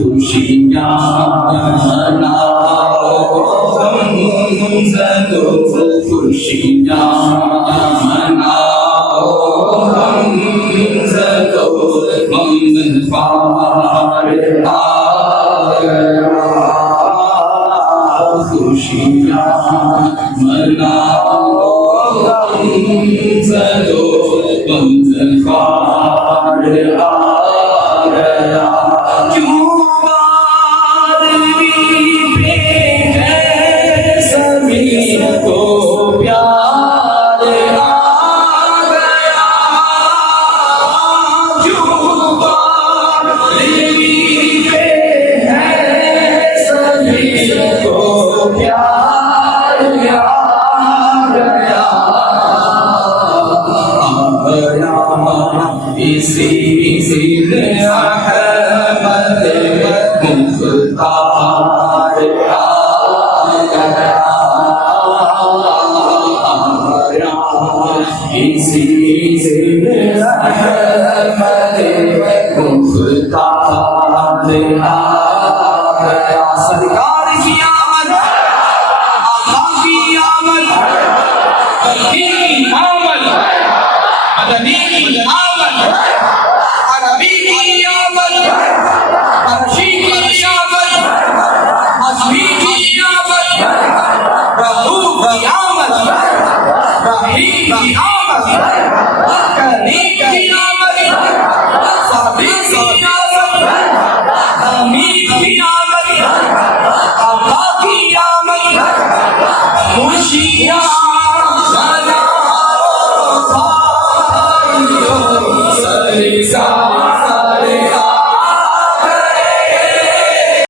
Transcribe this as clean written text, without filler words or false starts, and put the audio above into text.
खुशियाँ मनाओ हम जरो खुशियाँ मनाओ हम जरो मंगल पार आ गया खुशियाँ मनाओ हम जरो मंगल पार आ गया क्यों